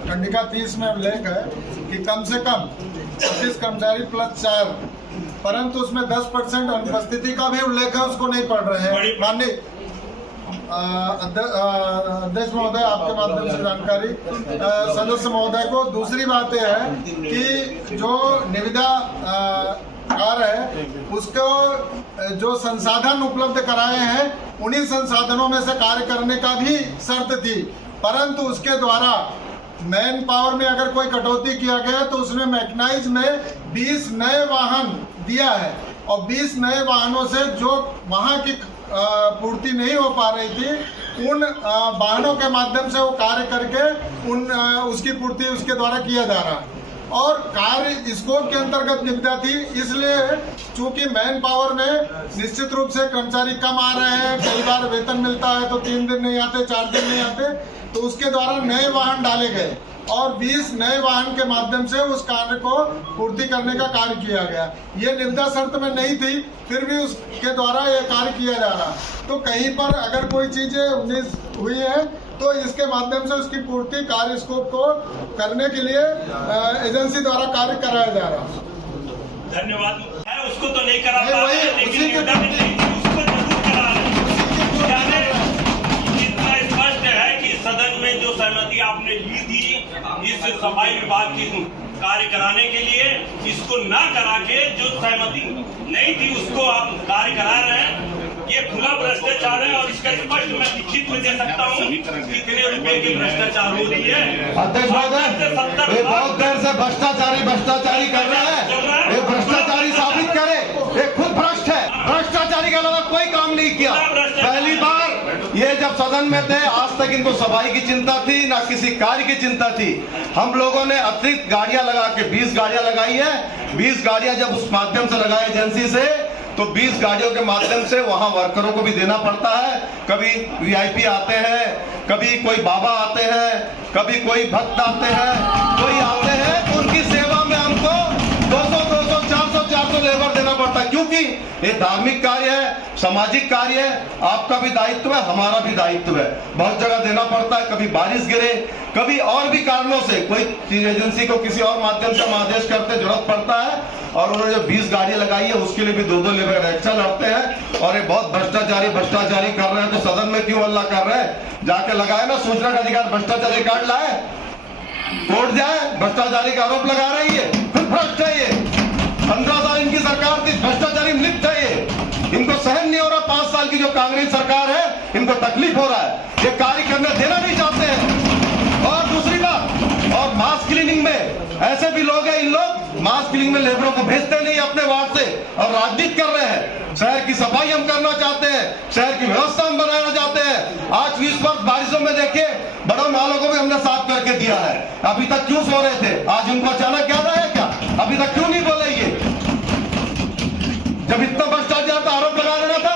खंडिका 30 में उल्लेख है कि कम से कम 25 कर्मचारी प्लस 4, परंतु उसमें 10% अनुपस्थिति का भी उल्लेख है, उसको नहीं पढ़ रहे हैं। माननीय अध्यक्ष महोदय, आपके माध्यम से जानकारी सदस्य महोदय को। दूसरी बात यह है कि जो निविदा कार्य है उसको जो संसाधन उपलब्ध कराए हैं, उन्हीं संसाधनों में से कार्य करने का भी शर्त थी, परंतु उसके द्वारा मैन पावर में अगर कोई कटौती किया गया तो उसमें मैकेनाइज में 20 नए वाहन दिया है, और 20 नए वाहनों से जो वहाँ की पूर्ति नहीं हो पा रही थी, उन वाहनों के माध्यम से वो कार्य करके उसकी पूर्ति उसके द्वारा किया जा रहा है। और कार्य स्कोप के अंतर्गत निविदा थी, इसलिए चूंकि मैन पावर में निश्चित रूप से कर्मचारी कम आ रहे हैं, कई बार वेतन मिलता है तो 3 दिन नहीं आते, 4 दिन नहीं आते, तो उसके द्वारा नए वाहन डाले गए और 20 नए वाहन के माध्यम से उस कार्य को पूर्ति करने का कार्य किया गया। ये निविदा शर्त में नहीं थी, फिर भी उसके द्वारा ये कार्य किया जा रहा। तो कहीं पर अगर कोई चीजें 19 हुई है तो इसके माध्यम से उसकी पूर्ति कार्य स्कोप को करने के लिए एजेंसी द्वारा कार्य कराया जा रहा है। धन्यवाद है, उसको तो नहीं करा पा रहे, लेकिन निविदा भी नहीं थी, उसको जरूर करा रहे। इतना स्पष्ट है कि सदन में जो सहमति आपने ली थी इस सफाई विभाग की कार्य कराने के लिए, इसको ना करा के जो सहमति नहीं थी उसको आप कार्य करा रहे हैं, ये खुला भ्रष्टाचार है। और इसका स्पष्ट मैं लिखित में दे सकता हूँ कितने रुपए की भ्रष्टाचार हो रही है। अध्यक्ष महोदय, बहुत देर से भ्रष्टाचारी कर रहा है, ये भ्रष्टाचारी साबित करे, ये खुद भ्रष्ट किया। पहली बार ये जब सदन में थे, आज तक इनको सफाई की चिंता थी ना किसी कार्य की चिंता थी। हम लोगों ने अतिरिक्त गाड़ियां लगा के 20 गाड़ियां लगाई है। 20 गाड़ियां जब उस माध्यम से लगाई एजेंसी से, तो 20 गाड़ियों के माध्यम से वहां वर्करों को भी देना पड़ता है। कभी वीआईपी आते हैं, कभी कोई बाबा आते हैं, कभी कोई भक्त आते हैं, कोई आते हैं, उनकी सेवा में हमको 200, 400 लेबर देना पड़ता है, क्योंकि ये धार्मिक कार्य है, सामाजिक कार्य है। आपका भी दायित्व है, हमारा भी दायित्व है। बहुत जगह देना पड़ता है, कभी बारिश गिरे, कभी और भी कारणों से कोई चीज एजेंसी को किसी और माध्यम से हम आदेश करते जरूरत पड़ता है। और उन्होंने जो 20 गाड़ियां लगाई है उसके लिए भी 2-2 लेबर एक्स्ट्रा लड़ते हैं। और ये बहुत भ्रष्टाचारी कर रहे हैं, तो सदन में क्यों हल्ला कर रहे हैं? जाके लगाए ना सूचना का अधिकार, भ्रष्टाचारी कार्ड लाए, कोर्ट जाए, भ्रष्टाचारी का आरोप लगा रही है, फिर भ्रष्ट है ये। 15 साल इनकी सरकार थी, भ्रष्टाचारी लिप्त है ये। इनको सहन नहीं हो रहा, 5 साल की जो कांग्रेस सरकार है, इनको तकलीफ हो रहा है, ये कार्य करने देना नहीं चाहते हैं। और दूसरी बात, और मास क्लीनिंग में ऐसे भी लोग हैं, इन लोग मास क्लीनिंग में लेबरों को भेजते नहीं अपने वार्ड से और राजनीति कर रहे हैं। शहर की सफाई हम करना चाहते हैं, शहर की व्यवस्था हम बनाना चाहते हैं। आज 20 वर्ष बारिशों में देखिए, बड़ों नालों को भी हमने साफ करके दिया है। अभी तक क्यों सो रहे थे? आज उनको अचानक याद आया क्या? अभी तक क्यों नहीं बोले ये? जब इतना भ्रष्टाचार का आरोप लगा देना था।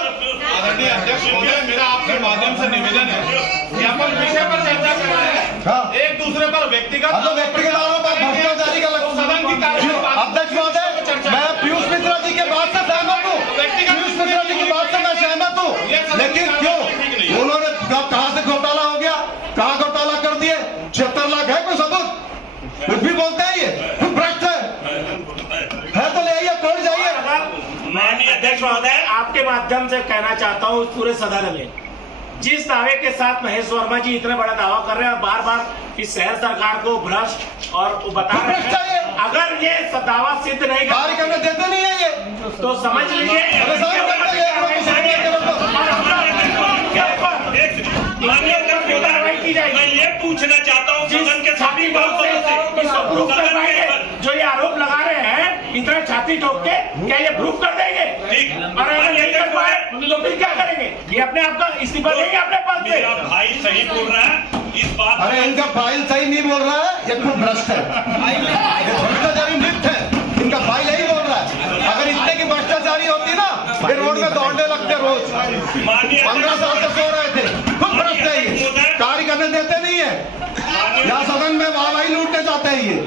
आदरणीय अध्यक्ष महोदय, मेरा आपके माध्यम से निवेदन है कि अपन विषय पर चर्चा कर रहे हैं, हाँ। एक दूसरे पर व्यक्तिगत आरोप भ्रष्टाचारी का सदन की कार्यवाही। अध्यक्ष महोदय, मैं पीयूष मिश्रा जी के बात से सहमत हूँ, पीयूष मिश्रा जी की बात से मैं सहमत हूँ, लेकिन क्यों उन्होंने कहाँ से घोटाला हो गया, कहाँ घोटाला कर दिए? 76 लाख है कोई सबूत? कुछ भी बोलते हैं ये भ्रष्ट है तो ले आइए, कोर्ट जाइए। माननीय अध्यक्ष महोदय, आपके माध्यम से कहना चाहता हूँ पूरे सदन में, जिस दावे के साथ महेश वर्मा जी इतना बड़ा दावा कर रहे हैं और बार बार इस शहर सरकार को भ्रष्ट और बता रहे हैं, अगर ये दावा सिद्ध नहीं कार्य करने देते नहीं है ये, तो समझ लीजिए मैं ये पूछना चाहता हूँ सदन के सभी जो ये आरोप लगा रहे हैं इतना छाती ठोक के, क्या ये प्रूफ कर देंगे? और अगर नहीं कर पाए तो फिर क्या करेंगे? ये अपने आप का इस्तीफा देंगे अपने पद से? भाई सही बोल रहा है इस बात। अरे इनका फाइल सही नहीं बोल रहा है, ये खुद भ्रष्ट है, भ्रष्टाचारी लिप्त है, इनका फाइल यही बोल रहा है। अगर इतने की भ्रष्टाचारी होती ना, फिर रोड में दौड़ने लगते रोज। 15 साल से सो रहे थे, खुद भ्रष्ट है ये, कार्य करने देते नहीं है, यहाँ सदन में वाहवाही लूटने चाहते हैं ये।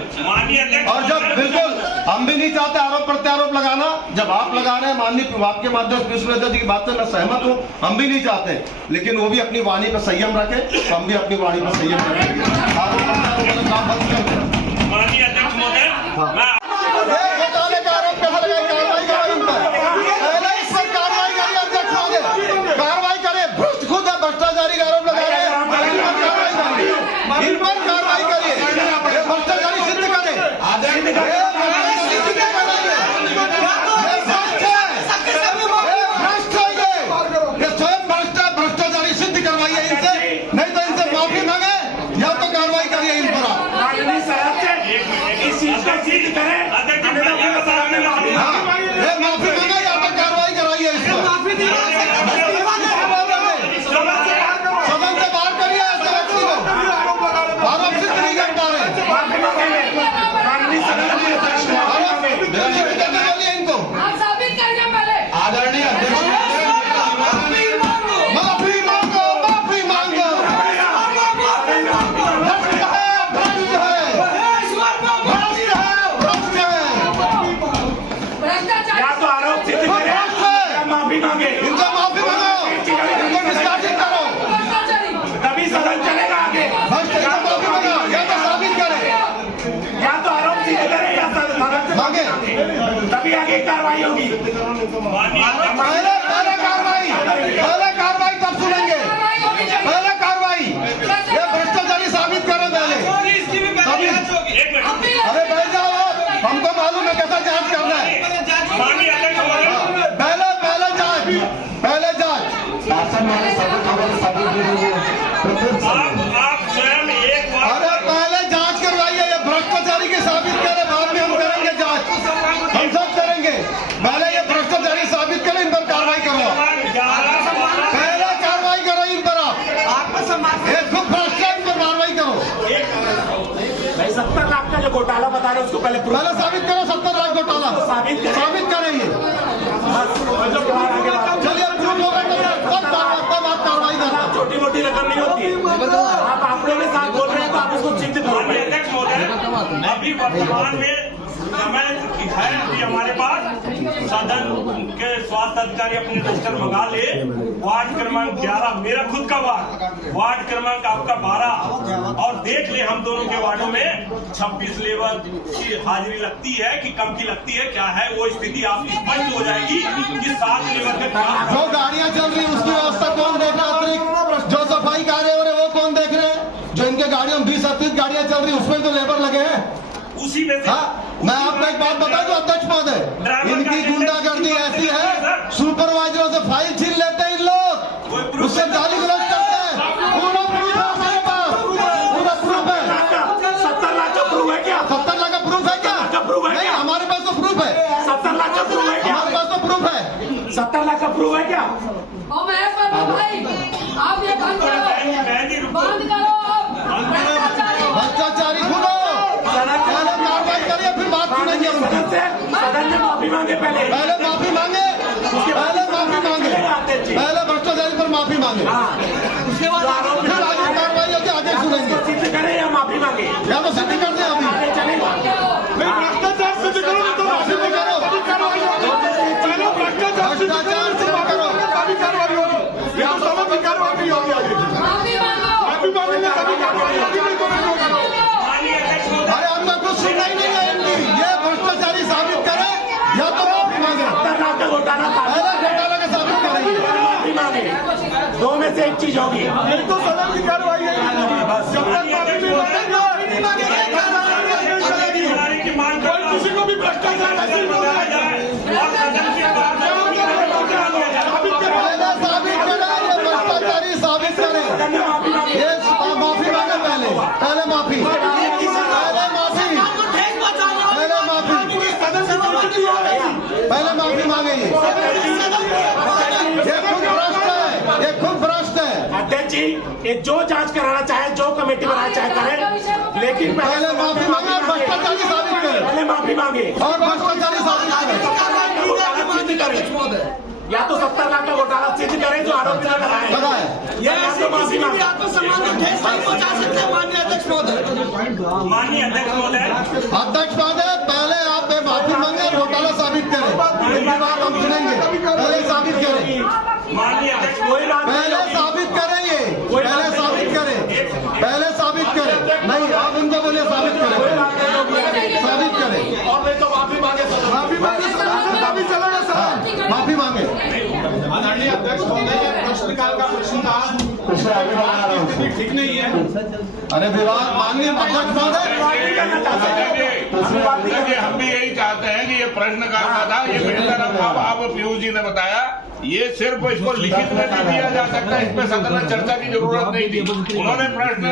और जब बिल्कुल हम भी नहीं चाहते आरोप प्रत्यारोप लगाना, जब आप लगा रहे हैं माननीय आपके माध्यम से पीयूष मिश्रा जी की बात से मैं सहमत हूँ, हम भी नहीं चाहते, लेकिन वो भी अपनी वाणी पर संयम रखे, हम भी अपनी वाणी पर संयम रखेंगे। आरोप प्रत्यारोप काम बंद कर दें। माननीय अध्यक्ष महोदय, घोटाले का आरोप कैसे लगाए? कार्रवाई करें इन पर, पहले इस पर कार्रवाई करिए अध्यक्ष महोदय, कार्रवाई करें। भ्रष्ट खुद है, भ्रष्टाचारी का आरोप लगा रहे हैं, इन पर कार्रवाई करिए, भ्रष्टाचारी सिद्ध करें, भ्रष्टाचारी सिद्ध करवाइए इनसे, नहीं तो इनसे माफी मांगे या तो कार्रवाई करिए इन पर। इस चीज को सिद्ध करें, माफी मांगे या तो कार्रवाई कराइए इस पर, सदन से बाहर करिए ऐसे व्यक्ति को, आरोप सिद्ध नहीं कर पा रहे, बोलिए इनको। आदरणीय अध्यक्ष माफी मांगो, माफी मांगो, या तो आरोप सिद्ध करें, माफी मांगे, इनसे माफी मांगो, इनको निष्कासित करो, तभी सदन चलेगा आगे। माफी मांगो या तो साबित करें, या तो आरोप सिद्ध करें या सदन से मांगे, तभी आगे कार्रवाई होगी। पहले कार्रवाई तब सुनेंगे, पहले कार्रवाई, ये भ्रष्टाचारी साबित करें पहले, तभी। अरे बैठ जाओ आप, हमको मालूम है कैसा जांच करना है, पहले जांच, पहले जांच। आप स्वयं एक बार अरे पहले जांच करवाइए, ये भ्रष्टाचारी के साबित करें, बाद में हम करेंगे जांच, हम सब करेंगे, पहले ये भ्रष्टाचारी साबित करें, इन पर कार्रवाई करो। घोटाला बता रहे उसको पहले पहले साबित करो 70 लाख घोटाला, साबित करेंगे। चलिए प्रूफ होगा तब आप कार्रवाई करना। छोटी मोटी रकम नहीं होती है। आप लोगों के साथ बोल रहे हैं तो आप उसको चिंतित हो। अध्यक्ष महोदय, अभी वर्तमान में समय है, अभी हमारे पास सदन के स्वास्थ्य अधिकारी अपने रजिस्टर मंगा ले। वार्ड क्रमांक 11 मेरा खुद का वार्ड क्रमांक आपका 12, और देख ले हम दोनों के वार्डों में 26 लेबर की हाजिरी लगती है कि कम की लगती है, क्या है वो स्थिति आपकी स्पष्ट हो जाएगी कि 7 लेबर के खिलाफ जो गाड़ियां चल रही है उसकी व्यवस्था कौन देख रहा है? अतिरिक्त जो सफाई कार्य हो रहे हैं वो कौन देख रहे हैं? जो इनके गाड़ियों में 20 अतिरिक्त गाड़ियां चल रही है उसमें तो लेबर लगे हैं। उसी में से मैं आपको एक बात बता दूं अध्यक्ष महोदय, इनकी गुंडागर्दी ऐसी है, सुपरवाइजरों से फाइल छीन लेते हैं इन लोग, उससे गाली गलौज करते हैं। पूरा प्रूफ है हमारे पास, पूरा प्रूफ है। 70 लाख का प्रूफ है क्या? 70 लाख का प्रूफ है क्या? नहीं, हमारे पास तो प्रूफ है। 70 लाख का प्रूफ है क्या? हमारे पास तो प्रूफ है। 70 लाख का प्रूफ है क्या? भाई आप ये बंद करो भ्रष्टाचारी खुलो, पहले कार्रवाई करिए फिर बात सुनेंगे। सदन में माफी मांगे, पहले माफी मांगे, पहले भ्रष्टाचारी पर माफी मांगे, उसके बाद फिर आगे कार्रवाई होगी, आगे सुनेंगे। सिद्ध करें या माफी मांगे? या तो सिद्ध कर दें अभी, चलेगा। भ्रष्टाचार सिद्ध करो तो माफी भी करो, भ्रष्टाचार सिद्ध करो तभी कार्रवाई होगी, या तो समझ की कार्रवाई होगी। आगे माफी मांगेंगे तभी कार्रवाई होगी, नहीं तो नहीं होगी। अरे हमने कुछ सुना ही नहीं है इनकी, ये भ्रष्टाचारी साबित करे या तो माफी मांगे। 70 लाख का घोटाला पहले घोटाला का साबित करेंगे, माफी मांगे, दो में से एक चीज होगी। ये तो सदन की कार्रवाई है, जब तक माफी नहीं मांगेंगे किसी को भी भ्रष्टाचार हासिल हो जाएगा। साबित करें, ये भ्रष्टाचारी साबित करें, ये माफी मांगे, पहले माफी, पहले माफी मांगे। ये खुद भ्रष्ट है। अध्यक्ष जी, ये जो जांच कराना चाहे, जो कमेटी बनाना चाहे करें, लेकिन पहले माफी मांगे और भ्रष्टाचारी साबित करें, पहले माफी मांगे और भ्रष्टाचारी साबित करें। या तो 70 लाख का घोटाला सिद्ध करें जो आरोप लगाए, या तो माफी मांगे। माननीय अध्यक्ष महोदय, पहले आप माफी मांगे और घोटाला साबित करें, बात हम सुनेंगे। पहले साबित करें, माननीय अध्यक्ष, पहले साबित करें, ये पहले साबित करें, पहले साबित करें। नहीं, आप उनको बोले साबित करें, साबित करें, और नहीं तो माफी मांगे, तभी चलेगा सर, माफी मांगे। आदरणीय अध्यक्ष महोदय, प्रश्नकाल का प्रश्न था, स्थिति ठीक नहीं है। अरे विवाद माननीय अध्यक्ष महोदय, हम भी यही चाहते हैं कि ये प्रश्न का था, ये बेहतर अब आप पीयूष जी ने बताया, ये सिर्फ इसको लिखित में भी दिया जा सकता है, इसमें सदन में चर्चा की जरूरत नहीं थी। उन्होंने प्रश्न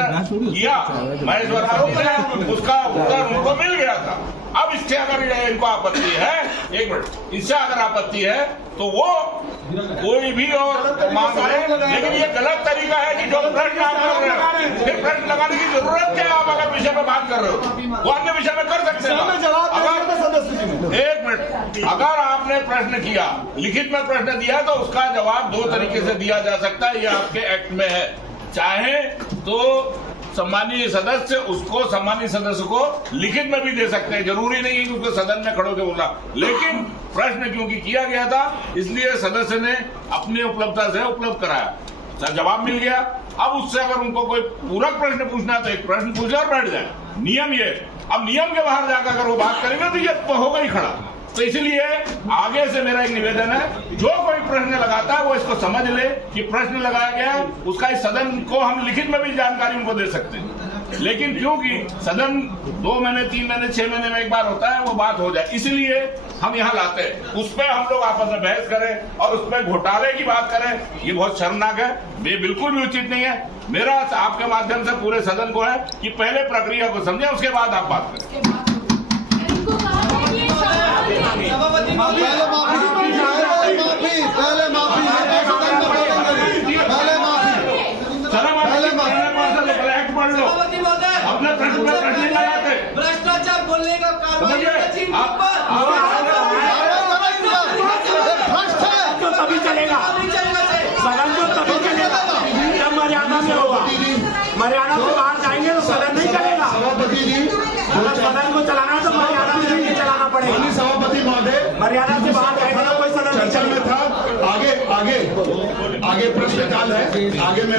किया महेश वर्मा जी ने, उसका उत्तर उनको मिल गया था। अब इससे अगर इनको आपत्ति है, एक मिनट, इससे अगर आपत्ति है तो वो कोई भी और मांग ले, लेकिन ये गलत तरीका है कि जो प्रश्न आप कर रहे हो, फिर प्रश्न लगाने की जरूरत क्या है? आप अगर विषय में बात कर रहे हो वो अन्य विषय में कर सकते हैं। एक मिनट, अगर आपने प्रश्न किया, लिखित में प्रश्न दिया, तो उसका जवाब 2 तरीके से दिया जा सकता है, ये आपके एक्ट में है। चाहे तो सम्मानीय सदस्य उसको सम्मानीय सदस्य को लिखित में भी दे सकते हैं, जरूरी नहीं है कि उसको सदन में खड़ो के बोलना, लेकिन प्रश्न क्योंकि किया गया था इसलिए सदस्य ने अपनी उपलब्धता से उपलब्ध कराया, जवाब मिल गया। अब उससे अगर उनको कोई पूरक प्रश्न पूछना है तो एक प्रश्न पूछे और बैठ जाए, नियम ये। अब नियम के बाहर जाकर अगर वो बात करेंगे तो ये होगा ही खड़ा। तो इसलिए आगे से मेरा एक निवेदन है, जो कोई प्रश्न लगाता है वो इसको समझ ले कि प्रश्न लगाया गया है, उसका इस सदन को हम लिखित में भी जानकारी उनको दे सकते हैं, लेकिन क्योंकि सदन 2 महीने 3 महीने 6 महीने में एक बार होता है, वो बात हो जाए, इसलिए हम यहाँ लाते हैं। उस पर हम लोग आपस में बहस करें और उस पर घोटाले की बात करें, ये बहुत शर्मनाक है, ये बिल्कुल भी उचित नहीं है। मेरा आपके माध्यम से पूरे सदन को है कि पहले प्रक्रिया को समझें, उसके बाद आप बात करें। पहले माफी, पहले माफी, पढ़ लो, अपने प्रश्न में प्रश्न लगाते। भ्रष्टाचार तो तभी चलेगा सदन, तो तभी चलेगा जब मर्यादा में होगा। मर्यादा से बाहर जाएंगे तो सदन नहीं चलेगा। अगर सदन को चलाना है तो मर्यादा में नहीं चलाना पड़ेगा। सभापति महोदय, मर्यादा से बाहर जाएंगे तो कोई सदन नहीं चर्चा में चलेगा। था, आगे आगे आगे प्रश्नकाल है, आगे में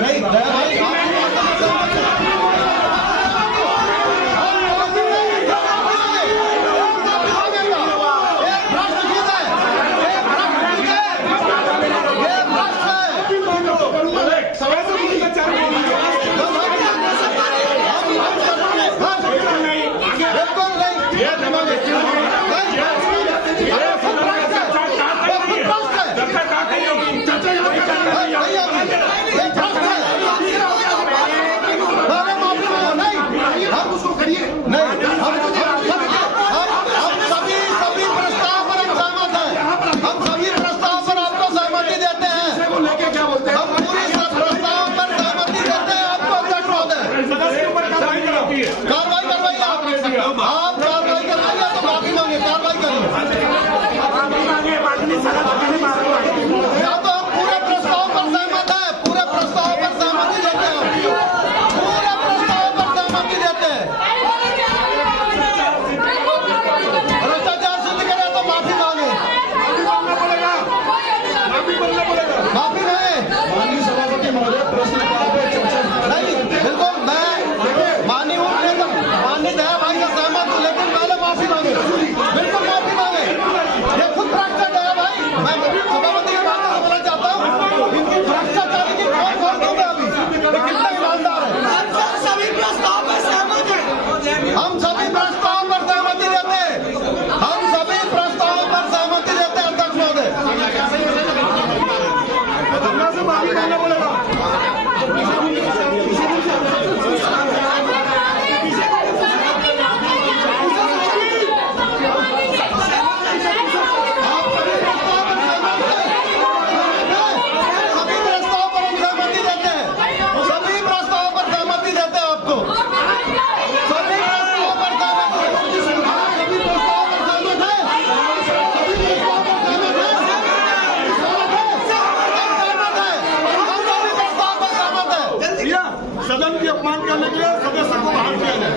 सदन की अपमान करने के लिए सदस्य को बाहर किया जाए,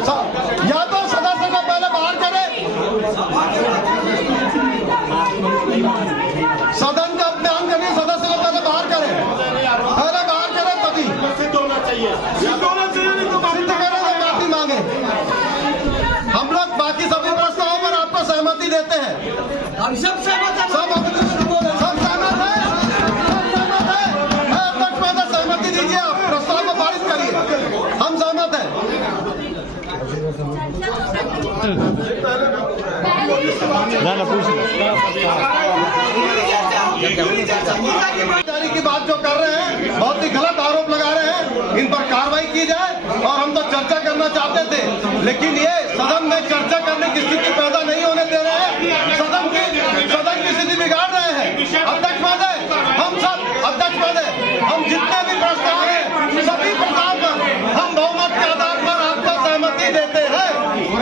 या तो सदस्य को पहले बाहर करे, सदन का अपमान करने सदस्य को पहले बाहर करे, तभी सिद्ध होना चाहिए, नहीं तो सिद्ध करे तो माफी मांगे। हम लोग बाकी सभी प्रस्तावों पर आपको सहमति देते हैं। हम सब सहमत हैं, सब सहमत है, अध्यक्ष महोदय सहमति दीजिए, आप प्रस्ताव को पारित करिए। हम सहमत हैं। जारी की बात जो कर रहे हैं, बहुत ही गलत आरोप लगा रहे हैं, इन पर कार्रवाई की जाए। और हम तो चर्चा करना चाहते थे, लेकिन ये सदन में चर्चा करने की स्थिति पैदा नहीं होने दे रहे हैं, सदन की स्थिति बिगाड़ रहे हैं। अध्यक्ष महोदय, हम जितने भी प्रस्ताव हैं, सभी प्रस्ताव पर हम बहुमत के आधार पर आपको सहमति देते हैं।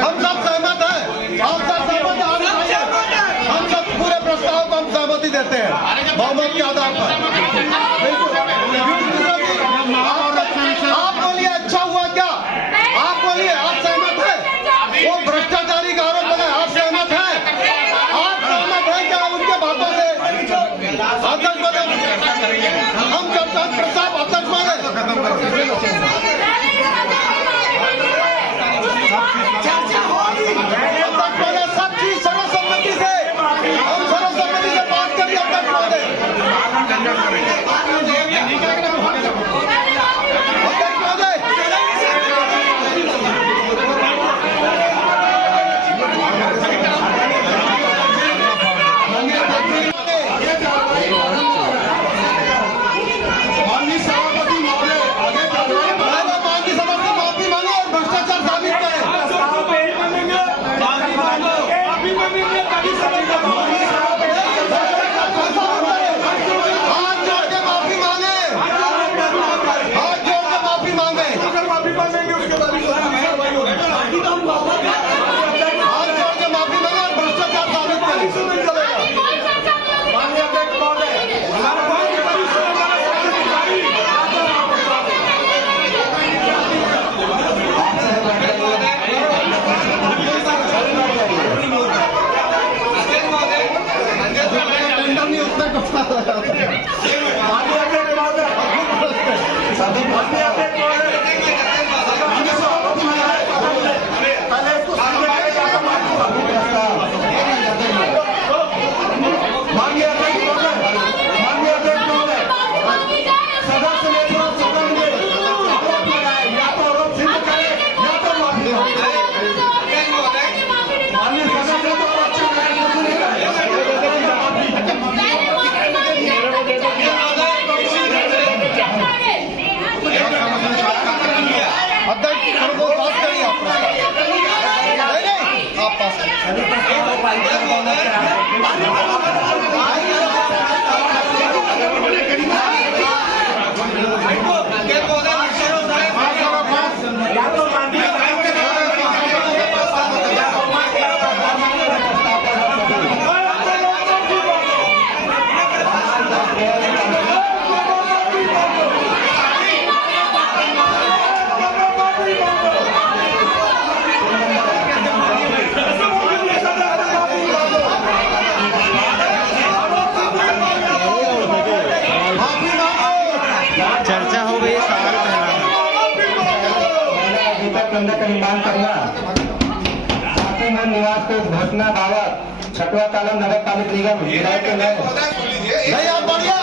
हम सब सहमत हैं, आप सब सहमत हैं, हम सब पूरे प्रस्ताव को हम सहमति देते हैं बहुमत के आधार पर। आप बोलिए अच्छा हुआ क्या? आप बोलिए, आप सहमत हैं? वो भ्रष्टाचारी का आरोप लगा, आप सहमत हैं? आप सहमत हैं क्या उनके बातों से? अध्यक्ष महोदय, हम चर्चा प्रस्ताव अध्यक्ष महोदय खत्म सब चीज सर्वसम्मति से, हम सर्वसम्मति से बात करिए। अध्यक्ष महोदय, माननीय सभापति महोदय, आगे का निर्माण करना, निवास को घोषणा दावत, छठवा कालम नगर पालिक निगम नहीं आप बढ़िया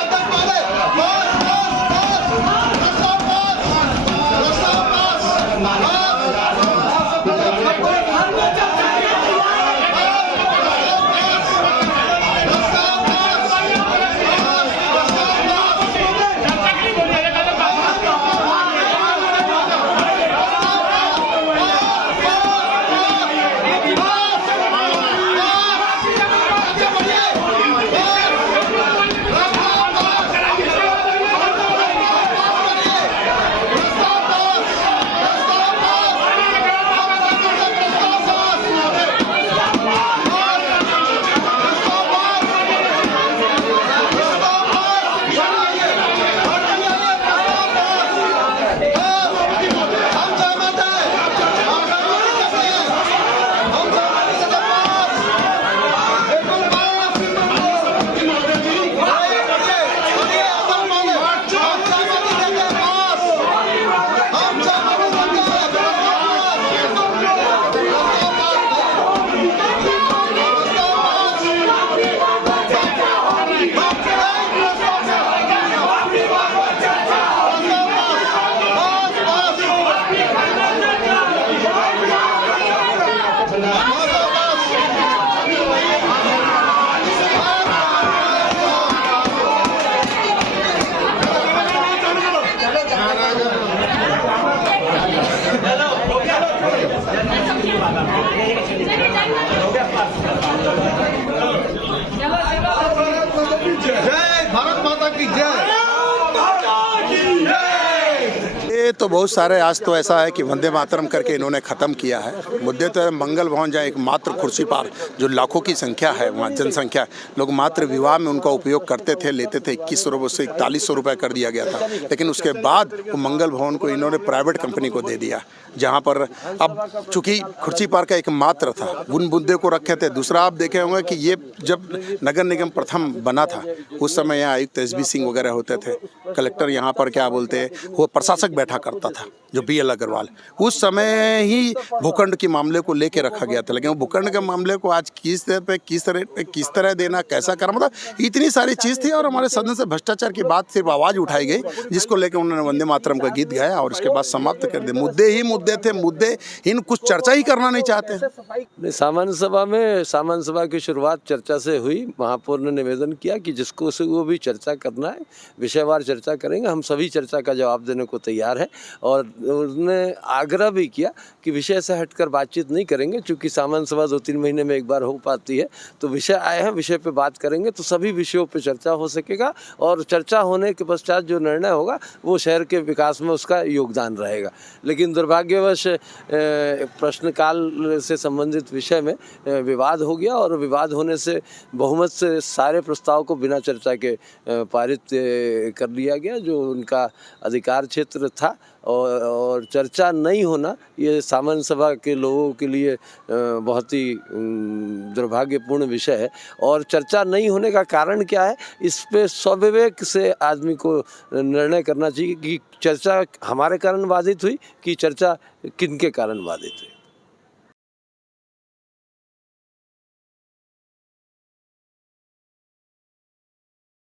तो बहुत सारे आज तो ऐसा है कि वंदे मातरम करके इन्होंने ख़त्म किया है। मुद्दे तो है मंगल भवन जहाँ एक मात्र कुर्सी पार जो लाखों की संख्या है, वहाँ जनसंख्या लोग मात्र विवाह में उनका उपयोग करते थे, लेते थे। 2100 रुपये से 4100 रुपये कर दिया गया था। लेकिन उसके बाद वो मंगल भवन को इन्होंने प्राइवेट कंपनी को दे दिया, जहाँ पर अब चूँकि कुर्सी पार का एक मात्र था, उन मुद्दे को रखे थे। दूसरा आप देखे होंगे कि ये जब नगर निगम प्रथम बना था उस समय यहाँ आयुक्त SB सिंह वगैरह होते थे, कलेक्टर यहाँ पर क्या बोलते हैं वो प्रशासक बैठा करता था जो BL अग्रवाल। उस समय ही भूखंड के मामले को लेके रखा गया था। लेकिन वो भूखंड के मामले को आज किस तरह देना, कैसा करना, मतलब इतनी सारी चीज़ थी। और हमारे सदन से भ्रष्टाचार की बात सिर्फ आवाज़ उठाई गई, जिसको लेकर उन्होंने वंदे मातरम का गीत गाया और उसके बाद समाप्त कर दिया। मुद्दे ही मुद्दे थे, मुद्दे इन कुछ चर्चा ही करना नहीं चाहते। सामान्य सभा में सामान्य सभा की शुरुआत चर्चा से हुई। महापौर ने निवेदन किया कि जिसको से वो भी चर्चा करना है, विषयवार चर्चा करेंगे, हम सभी चर्चा का जवाब देने को तैयार है। और उसने आग्रह भी किया कि विषय से हटकर बातचीत नहीं करेंगे, क्योंकि सामान्य सभा 2-3 महीने में एक बार हो पाती है। तो विषय आए हैं, विषय पे बात करेंगे तो सभी विषयों पे चर्चा हो सकेगा और चर्चा होने के पश्चात जो निर्णय होगा वो शहर के विकास में उसका योगदान रहेगा। लेकिन दुर्भाग्यवश प्रश्नकाल से संबंधित विषय में विवाद हो गया और विवाद होने से बहुमत से सारे प्रस्ताव को बिना चर्चा के पारित कर लिया गया, जो उनका अधिकार क्षेत्र था। और चर्चा नहीं होना ये सामान्य सभा के लोगों के लिए बहुत ही दुर्भाग्यपूर्ण विषय है। और चर्चा नहीं होने का कारण क्या है, इस पे स्वविवेक से आदमी को निर्णय करना चाहिए कि चर्चा हमारे कारण बाधित हुई कि चर्चा किनके कारण बाधित हुई।